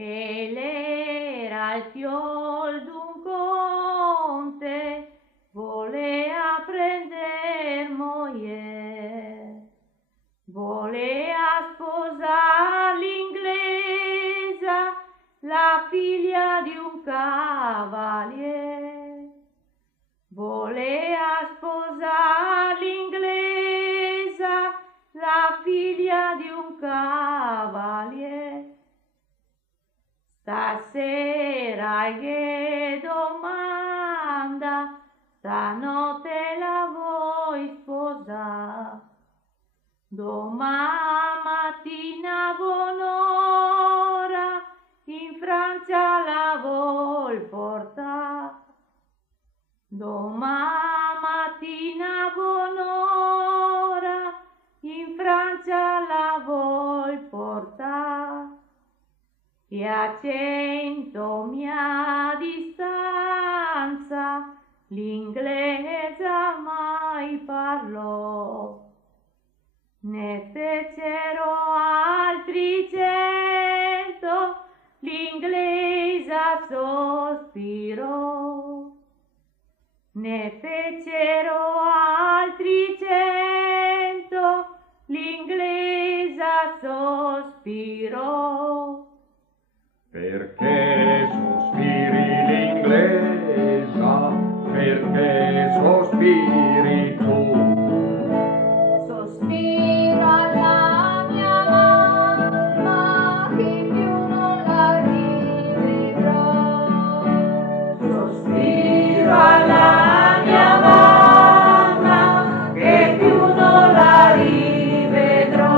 E l'era il fiol d'un conte, volea prender moglie, volea sposar l'inglesa, la figlia di un cavalier. Volea sposar l'inglesa, la figlia di un cavalier. Stasera che domanda, stanotte la vuoi sposare? Domani mattina buon'ora, in Francia la vuol portare. Domani mattina buon'ora, in Francia la vuol portare. E a 100 mia distanza l'inglese mai parlò, ne fecero altri 100, l'inglese sospirò, ne fecero altri 100, l'inglese sospirò. Perché sospiri l'inglesa? Perché sospiri tu? Sospiro alla mia mamma che più non la rivedrò. Sospiro alla mia mamma che più non la rivedrò.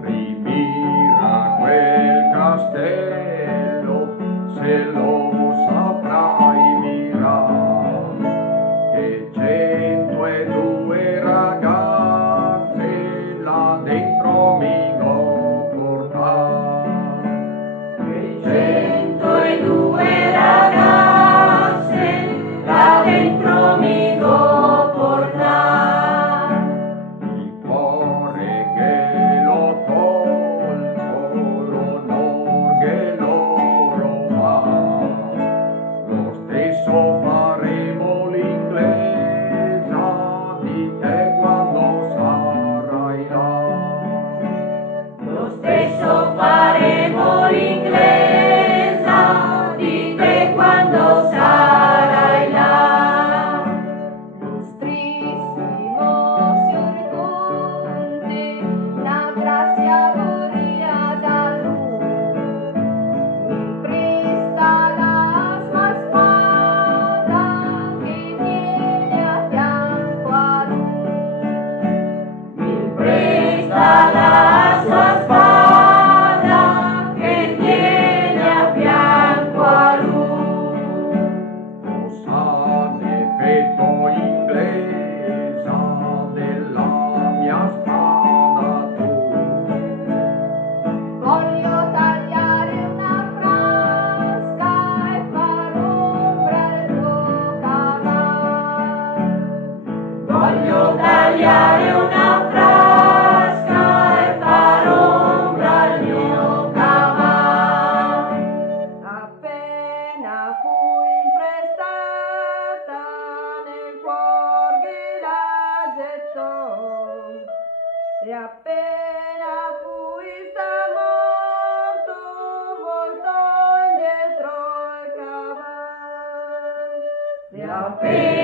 Rimira quel castello, se lo saprai mirar, che 102 ragazze là dentro mi go portar. Che 102 ragazze là dentro mi go portar. Il cuore che l'ho tolto, l'onor che loro va, lo stesso faremo l'inglesa di te quando sarai là. Lo stesso faremo l'inglesa di te quando sarai là. Illustrissimo signor Conte, la grazia vorria da lui, mi presta la sua spada che tiene a fianco a lui. Mi presta la sua spada che tiene a fianco a lui. Lo sa l'effetto inglesa della mia spada tu. Voglio tagliare una frasca e far ombra al tuo cavallo. Voglio tagliare una frasca e far ombra al mio cavallo. Appena fui imprestata nel cuor che la gettò, e appena fui sta morto, voltò indietro il cavallo. E appena